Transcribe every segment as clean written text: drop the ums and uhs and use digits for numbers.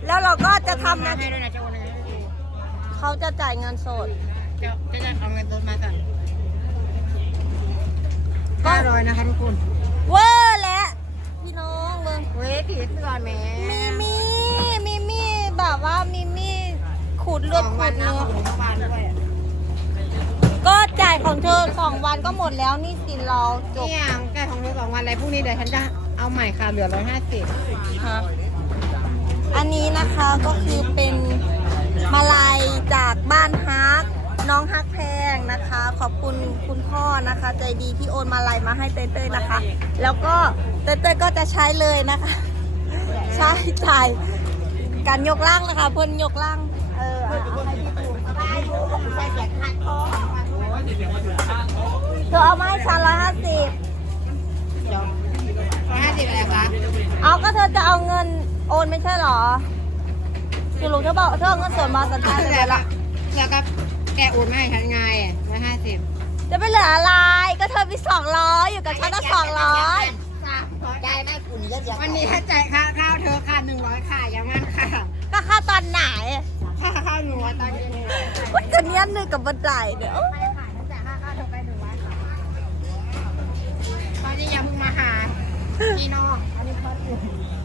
แล้วเราก็จะทำให้ด้วยนะจะโอนเงินเขาจะจ่ายเงินสดจะเอาเงินสดมาสั่ง500นะคะทุกคนเวอร์และพี่น้องเมืองเว้ยผีเสื้อแม่มีแบบว่ามีขูดเลือดขูดเนื้อวันด้วยก็จ่ายของเธอ2 วันก็หมดแล้วนี่สินเราจบนี่แกของเธอ2 วันอะไรพรุ่งนี้เดี๋ยวฉันจะเอาใหม่ค่ะเหลือ150 ฮะอันนี้นะคะก็คือเป็นมาลัยจากบ้านฮักน้องฮักแพงนะคะ ขอบคุณคุณพ่อนะคะ ใจดีที่โอนมาลัยมาให้เต้ยๆนะคะ แล้วก็เต้ยๆก็จะใช้เลยนะคะ ใช่จ่ายการยกล่างนะคะเพิ่นยกล่างเอาให้พี่ปูใส่แจกหักคอเธอเอามาให้ฉัน150 150อะไรคะเอาก็เธอจะเอาเงินโอนไม่ใช่หรอสรุปเธอบอกเธอเอาเงินส่วนมาสัญญาเลยละแล้วก็แกโอนมาให้ฉันไง150 จะไปเหลืออะไรก็เธอมี200อยู่กับฉันก็200 ได้ไหมคุณเยอะวันนี้ถ้าจ่ายค่าข้าวเธอค่ะ100ค่ะยังงั้นค่ะก็ค่าตอนไหนค่าข้าว100ตอนนี้ว่าจะเนี้ยหนึ่งกับบันไดเดี๋ยวไม่ค่ะตั้งแต่ค่าข้าวเธอไป100ค่ะตอนนี้อย่าเพิ่งมาหาพี่น้องอันนี้เขาอยู่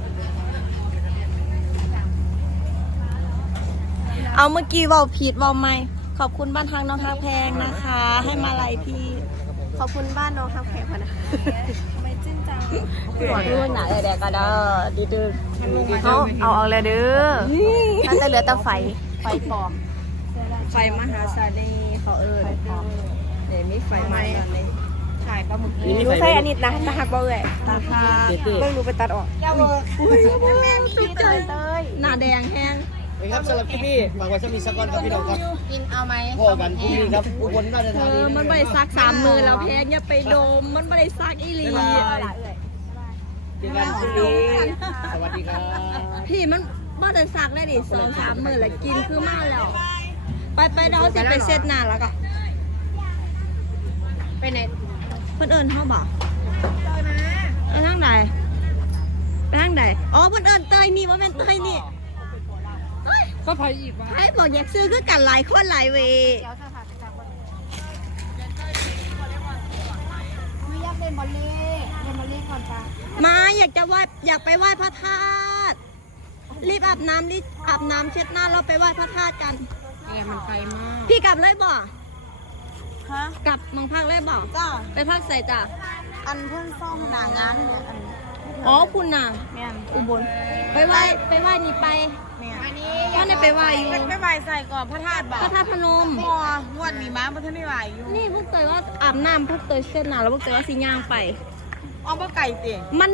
เอาเมื่อกี้เว่าผิดเว่าไม่ขอบคุณบ้านทางน้องฮักแพงนะคะ ให้มาลัยพี่ขอบคุณบ้านน้องฮักแพงค่ะนะไม่จิ้นจังพี่บอกที่ว่าหนาแดกก็ได้ดีดื้อเอาเลยเด้อน่าจะเหลือแต่ไฟปลอมไฟมหาศาลีเขาเดี๋ยวมีไฟมาถ่ายปลาหมึกรู้ใช่อันนี้นะตาหักเบาเลยตาหักเบิ่งรู้ไปตัดออกแก้วเบอร์แม่สุดใจหน้าแดงแห้งครับสำหรับที่นี่ฝากไว้สักนิดสักก้อนครับพี่น้องครับกินเอาไหมพอกันพรุ่งนี้ครับอุบลราชธานีมันไม่ได้ซัก30,000แล้วแพงอย่าไปดมมันไม่ได้ซักอีหลีเจอกันพรุ่งนี้สวัสดีครับพี่มันไม่ได้ซักได้ดิ2-3 หมื่นแล้วกินคือมาแล้วไปเราจะไปเซตนานแล้วก็ไปไหนเพื่อนเอิญเขาบอกไปทางไหนอ๋อเพื่อนเอิญเตยนี่ว่าเป็นเตยนี่ก็ไปอีกวะให้บอกอยากซื้อคือกันหลายคนหลายเวเดี๋ยวสถานการณ์ไม่อยากเล่นบอลเล่ก่อนปะมาอยากไปไหว้พระธาตุรีบอาบน้ำเช็ดหน้าเราไปไหว้พระธาตุกันแอร์มันไกลมากพี่กลับเลยบ่ฮะ กลับเมืองภาคเลยบ่จ้าไปภาคใส่จ้ะอันเพื่อนซ่อมหนางานเนี่ยอันอ๋อคุณน่ะแม่นอุบลไปไหว้นี่ไปแม่นอันนี้ท่านได้ไปไหว้อยู่ไม่ไหวใส่ก่อนพระธาตุบอกพระธาตุพนมพองวดมีม้าพระท่านไม่ไหวอยู่นี่พวกเตยว่าอาบน้ำพวกเตยเส้นหนาแล้วพวกเตยว่าสิย่างไปอ้อมว่าไก่เตี๋ยมัน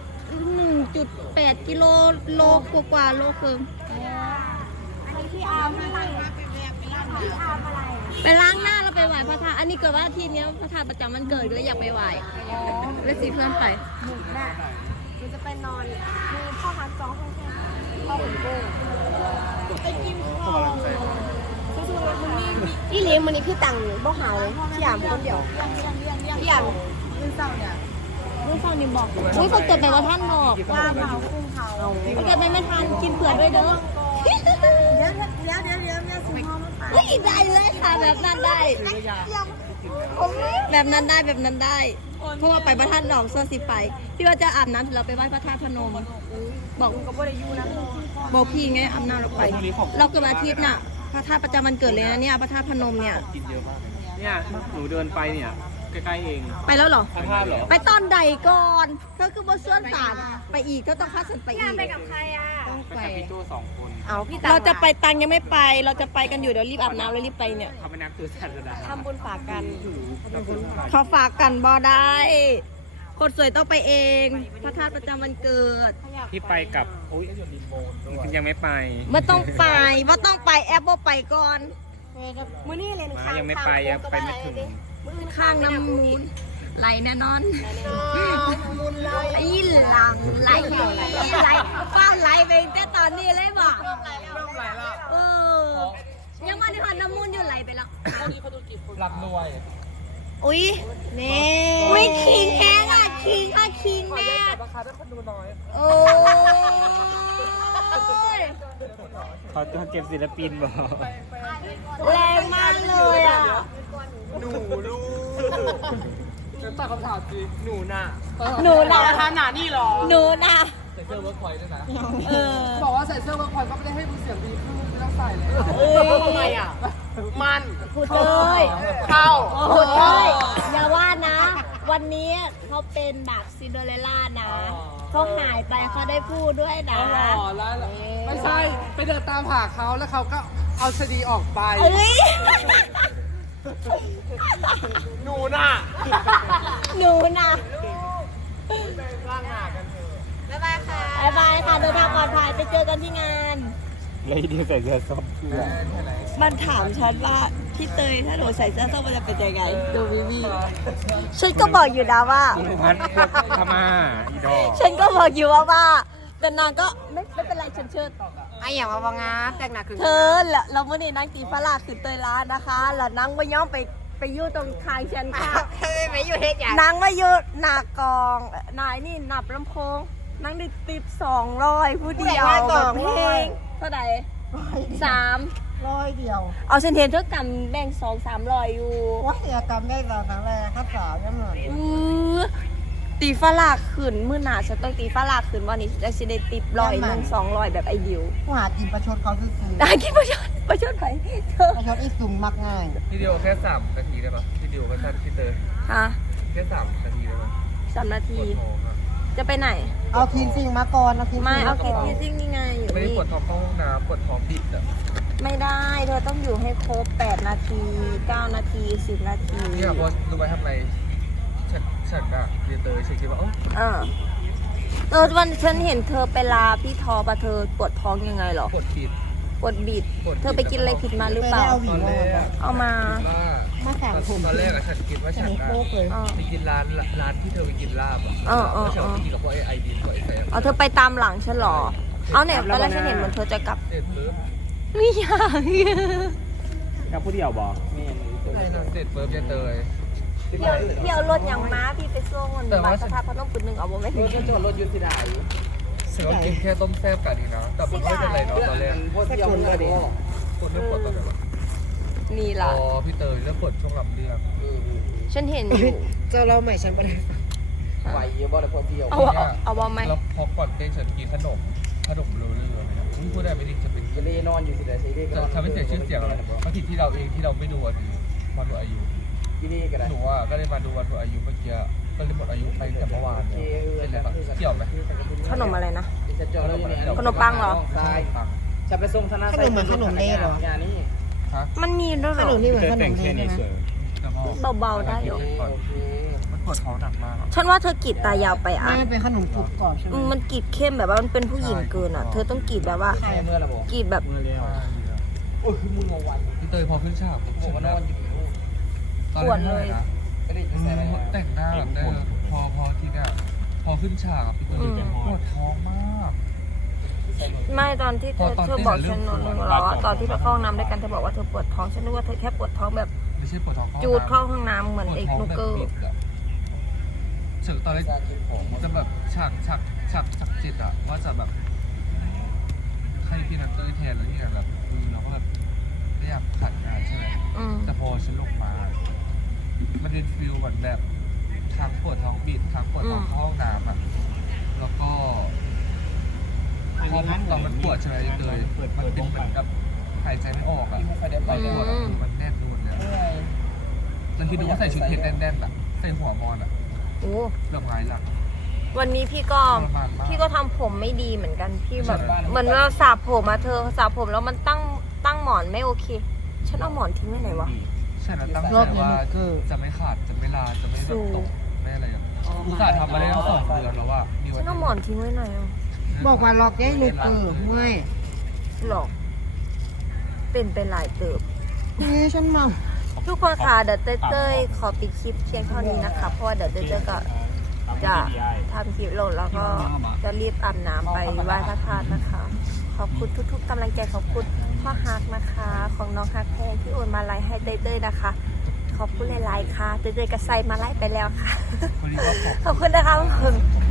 1.8 กิโลโลกว่าโลครึ่งไปล้างหน้าแล้วไปไหว้พระธาตุอันนี้เกิดว่าอาทีนี้พระธาตุประจำวันเกิดเลยอยากไปไหว้เลยสิเพื่อนไปมันจะไปนอนมีพ่อฮักจ้องข้างๆพ่อผมโก้ไปกินข้าวอีเลี้ยงมันนี่คือตังบ่หาเลยพี่ยามคนเดียวพี่ยามขึ้นเศร้าเนี่ยเมื่อฟังนี่บอกอุ้ยพวกเตยไปแล้วท่านบอกว่าเผากุ้งเผาพวกเตยไปไม่ทันกินเผื่อด้วยเด้อเดี๋ยวแม่ซื้อพ่อมาฝากเฮ้ยได้เลยค่ะแบบนั้นได้ แบบนั้นได้ เพราะว่าไปพระธาตุดอกเสื้อสีไปพี่ว่าจะอาบน้ำเสร็จแล้วไปไหว้พระธาตุพนมบอกก็บ่ได้อยู่นะบอกพี่ไงอาบน้ำเราไป เราเกิดวันอาทิตย์น่ะพระธาตุประจำวันเกิดเลยนะเนี่ยพระธาตุพนมเนี่ยกินเยอะมากเนี่ยหนูเดินไปเนี่ยใกล้ๆเองไปแล้วเหรอพระธาตุเหรอไปตอนใดก่อนเธอคือบนส่วนสารไปอีกเธอต้องพาฉันไปอีกไปกับพี่ตู้2 คนเอาพี่ตาเราจะไปตังยังไม่ไป เราจะไปกันอยู่เดี๋ยวรีบอาบน้ำแล้วรีบไปเนี่ยเขาเป็นนักตื่นศาสนาทำบุญฝากกันเขาฝากกันบ่ได้คนสวยต้องไปเองพระธาตุประจำวันเกิดพี่ไปกับอุ้ยยังไม่ไปไม่ต้องไปว่าต้องไปแอปว่าไปก่อนมื้อนี้เลยมายังไม่ไปยังไปไม่ถึงข้างน้ำมูลไหลแน่นอนอีหลังไหลฟ้าไหลไปแต่ตอนนี้เลยบ่เออยังมาที่หอดน้ำมูลอยู่ไหลไปแล้วหลับรวยอุ้ยนี่อุ้ยคิงแห้งอ่ะคิงแม่ราคาได้คนดูน้อยโอ้เขาตัวเก็บศิลปินบอกแรงมากเลยอ่ะหนูลูกจะตอบคำถามสิหนูน่ะหนูนะทานหนานี่หรอหนูนะใส่เสื้อเวิร์กพอยต์ด้วยนะเออบอกว่าใส่เสื้อเวิร์กพอยต์ก็ไม่ได้ให้ดูเสียงดีขึ้นไม่ต้องใส่เลยทำไมอ่ะมันพูดเลยเข้าพูดเลยอย่าว่านะ วันนี้เขาเป็นแบบซินเดอเรลล่านะ เขาหายไปเขาได้พูดด้วยนะอ๋อแล้วไม่ใช่ไปเดินตามหาเขาแล้วเขาก็เอาชะนีออกไปเอ้ยหนูน่ะหนูนะร่างหากันเถอะบ๊ายบายค่ะบ๊ายบายค่ะเดินทางปลอดภัยไปเจอกันที่งานเลยเดียวใส่เสื้อส้มเพื่อมันถามฉันว่าพี่เตยถ้าหนูใส่เสื้อส้มมันจะเป็นยังไงดูวิวีฉันก็บอกอยู่นะว่าคุณพันพวกพม่าอีดอกฉันก็บอกอยู่ว่าแต่นางก็ไม่เป็นไรฉันเชื่อไอ้อย่างมาบังงาแต่งหนักคือเธอแล้วเมื่อนี้นางตีฝรั่งคือเตยร้านนะคะแล้วนางไม่ย่อมไปอยู่ตรงคางฉันค่ะไม่อยู่เทศอย่างนางมาอยู่หน้ากองนายนี่หนับลำโพงนางได้ติป200ผู้เดียวแบบเพลงเท่าไหร่3 100 เดียวเอาฉันเห็นเธอกำแบ่ง200-300อยู่ว่าเสียกรรมได้เราครั้งแรกข้าสาวยังหน่อยตีฝรั่งขืนมื้อหนาฉันต้องตีฝรั่งขืนวันนี้จะสิได้ติป100-200แบบไอเดียวผู้หากินประชดเขาซื่อได้คิดประชดไปเธอประชดอีสุ่มมักง่ายวิดีโอแค่3 นาทีได้ปะวิดีโอสั้นพี่เตยฮะแค่3 นาทีได้ปะ 3 นาปทีวดท้องอะจะไปไหนเอาคลีนซิ่งมาก่อนเอาคลีนไม่ซิ่งเอามาคิก่ดอนที่ซิ่งนี่ไงอยู่ไม่ได้นี่ปวดท้องเข้าห้องน้ำปวดท้องบิดอ่ะไม่ได้เธอต้องอยู่ให้ครบ8 นาที 9 นาที 10 นาทีเนี่ยพอรู้ไหมทำไมฉันอะเรียนเตยฉันคิดว่าวันฉันเห็นเธอไปลาพี่ทอปะเธอปวดท้องยังไงหรอปวดบิดปวดบิดปวดบิดเธอไปกินอะไรผิดมาหรือเปล่าตอนแรกเอามาว่ามาสามทุ่มตอนแรกอะฉันคิดว่าฉันอะโป๊กเลยไปกินร้านที่เธอไปกินลาบอะเออแล้วฉันไปกินกับพวกไอดีนพวกไอแสบเอาเธอไปตามหลังฉันเหรอ เอาเนี่ยตอนแรกฉันเห็นเหมือนเธอจะกลับเสร็จปุ๊บไม่อยากกับผู้เดียวบอกใช่นะเสร็จปุ๊บเรียนเตยพี่เอารถอย่างม้าพี่ไปส่งเงินแต่ว่าบาทสภาพพนมปืนหนึ่งเอาบ่ไม่ถึงฉันก็กินแค่ต้มแซ่บกันนี่นะแต่มันไม่เป็นไรเนาะตอนแรกแค่คนเลยดิปวดไม่ปวดตอนไหนวะนี่พล่ะอพี่เตยเริ่มปวดช่วงลำเลือดฉันเห็นอยู่เจอเราใหม่ฉันไปเลยไหวเยอะบ่เลยพอเดียวเอาบ่ไหมแล้วพอก่อนเต้นฉันกินขนมโรลเลอร์อะไรนะพูดได้ไม่ดีจะเป็นจะได้นอนอยู่ที่ไหนซีรีส์ก็นอนทำให้เสียชื่อเสียงอะไรบางทีที่เราเองที่เราไม่ดูวันวันหมดอายุที่นี่ก็ได้หนูว่าก็เลยมาดูวันหมดอายุเมื่อกี้ก็เลยหมดอายุไปแต่เมื่อวานเนี่ยเป็นอะไรปะเกี่ยวไหมขนมอะไรนะจะจอดแล้วอยู่เนี่ยขนมปังเหรอทรายจะไปส่งธนาขนมเหมือนขนมเล่เหรออย่างนี้ฮะมันมีด้วยเหขรนอมนี่เหมือนเธอขนแต่งมแค่เล่นี้ใช่ไหมสวยแต่พอเบาๆได้อยู่โอเคมันปวดท้องหนักมากฉันว่าเธอกรีดตายาวไปอ่ะไม่มันเป็นขนมกรุบกรอบใช่ไหมมันกรีดเข้มแบบว่ามันเป็นผู้หญิงเกินอ่ะ เธอต้องกรีดแบบว่าใช่เมื่อระบบกรีดแบบเมื่อเร็วโอ้ยมึงงงวันพี่เตยพอขึ้นฉากผมว่านอนอยู่ตอนแรกนะก็ได้จะใส่อะไรแต่งหน้าแบบได้พอที่เนี่ยพอขึ้นฉากพี่เตยปวดท้องมากไม่ตอนที่เธอบอกฉันนอนแล้วอะตอนที่ไปเข้าห้องน้ำด้วยกันเธอบอกว่าเธอปวดท้องฉันนึกว่าเธอแค่ปวดท้องแบบไม่ใช่ปวดท้องจูดเข้าห้องน้ำเหมือนไอ้นุกเกอร์เฉตอนแรกจะแบบฉากจิตอะว่าจะแบบให้พี่นัตเตอร์แทนแล้วที่กันแบบเราก็แบบไม่อยากขัดงานใช่ไหม แต่พอฉันลงมา มันเป็นฟิลเหมือนแบบทางปวดท้องบิดทางปวดท้องเข้าห้องน้ำอะแล้วก็พอตอนมันปวดใช่ไหมเลยมันเป็นเหมือนกับหายใจไม่ออกอะไปปวดอะมันแน่นนูนเลยแล้วคิดดูว่าใส่ชุดเพชรแน่นๆอะใส่หัวมอนอะโอ้เกือบหงายหลังวันนี้พี่ก็ทำผมไม่ดีเหมือนกันพี่แบบเหมือนเราสระผมมาเธอสระผมแล้วมันตั้งหมอนไม่โอเค ฉันเอาหมอนทิ้งไว้ไหนวะใช่นะตั้งใจว่าจะไม่ขาดจะไม่ลาจะไม่แบบตกไม่อะไรอย่างอุตส่าห์ทำมาได้ตั้ง2 เดือนแล้วว่ามีวัฉันนเอาหมอนทิ้งไว้ไหนอ่ะบอกว่าล็อกได้ลูกเกอร์ห้วยหรอกเป็นไปหลายเติบนี่ฉันเมาทุกคนค่ะเดี๋ยวเต้ยขอปิดคลิปเพียงเท่านี้นะคะเพราะว่าเดี๋ยวเต้ยก็จะทำคลิปลงแล้วก็จะรีบอาบน้ำไปไหว้พระธาตุนะคะ ขอบคุณทุกๆกำลังใจขอบคุณพ่อฮักนะคะ ของน้องฮักแพงที่โอนมาไลฟ์ให้เต้ยนะคะ ขอบคุณหลายๆค่ะเต้ยๆก็ใส่มาไลฟ์ไปแล้วค่ะคนนี้ก็ขอบขอบคุณนะคะขอบคุณ